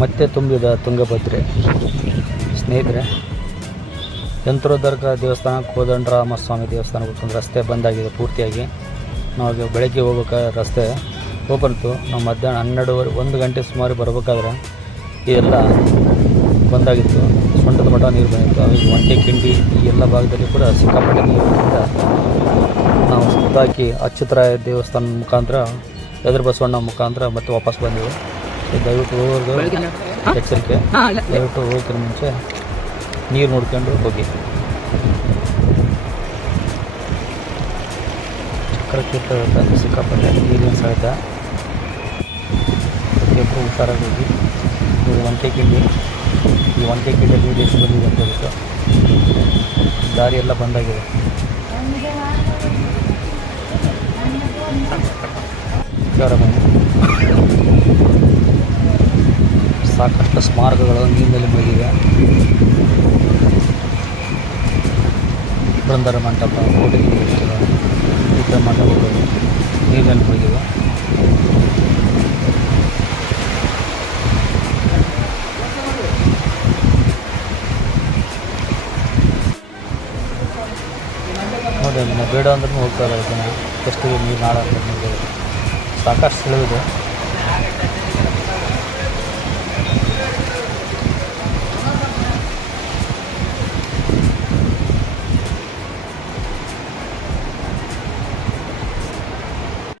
ಮತ್ತೆ ತುಂಬಿದ ತುಂಗಭದ್ರೆ. ಸ್ನೇಹಿತರೆ, ಯಂತ್ರೋದ್ಧಾರಕ ದೇವಸ್ಥಾನ ಕೋದಂಡರಾಮ ಸ್ವಾಮಿ ದೇವಸ್ಥಾನಕ್ಕೆ ಒಂದು ರಸ್ತೆ ಬಂದಾಗಿದೆ ಪೂರ್ತಿಯಾಗಿ. ನಾವು ಬೆಳಗ್ಗೆ ಹೋಗ್ಬೇಕಾದ್ರೆ ರಸ್ತೆ ಓಪನ್ ಇತ್ತು. ನಾವು ಮಧ್ಯಾಹ್ನ ಹನ್ನೆರಡುವರೆ, ಒಂದು ಗಂಟೆ ಸುಮಾರು ಬರಬೇಕಾದ್ರೆ ಇದೆಲ್ಲ ಬಂದಾಗಿತ್ತು ಸೊಂಟದ ಮಠ ನೀರು ಬಂದಿತ್ತು. ಹಾಗಾಗಿ ಒಂಟೆ, ಕಿಂಡಿ ಈ ಎಲ್ಲ ಭಾಗದಲ್ಲಿ ಕೂಡ ಸಿಕ್ಕಾಪಟ್ಟೆ ನೀರಿನಿಂದ ನಾವು ಸುತ್ತಾಕಿ ಅಚ್ಚುತ್ರಾಯ ದೇವಸ್ಥಾನ ಮುಖಾಂತರ ಎದುರು ಬಸವಣ್ಣ ಮುಖಾಂತರ ಮತ್ತೆ ವಾಪಸ್ ಬಂದೆವು. ದಯವಿಟ್ಟು ಹೋಗೋದು ಎಚ್ಚರಿಕೆ. ದಯವಿಟ್ಟು ಹೋಗೋಕ್ಕಿಂತ ಮುಂಚೆ ನೀರು ನೋಡ್ಕೊಂಡು ಹೋಗಿ. ಚಕ್ರತೀರ್ಥ ಹೇಳ್ತಾರೆ ಸಿಕ್ಕಾಪಟ್ಟೆ ನೀರಿನ ಸಹಿತ ಪ್ರತಿಯೊಬ್ಬರು ಹುಷಾರಾಗಿ ಹೋಗಿ. ಇದು ಒಂಟೆ ಕಿಂಡಿ ಈ ಒಂಟೆ ನೀರು ಎಷ್ಟು ಬಂದಿದೆ ಅಂತ ಹೇಳ್ಬಿಟ್ಟು ದಾರಿಯೆಲ್ಲ ಬಂದಾಗಿದೆ ಕ್ಯಾರ ಬಂದು ಸಾಕಷ್ಟು ಸ್ಮಾರಕಗಳು ನೀರಿನಲ್ಲಿ ಮುಳುಗಿವೆ. ಬೃಂದರ ಮಂಟಪ ಕೋಟೆ ಇತರ ಮಂಟಪಗಳು ನೀರಿನಲ್ಲಿ ಮುಳುಗಿವೆ. ಬೇಡ ಅಂದ್ರೂ ಹೋಗ್ತಾರೆ ಜನ. ಎಷ್ಟು ನೀರು ನಾಳೆ ಸಾಕಷ್ಟು ಇಳಿದಿದೆ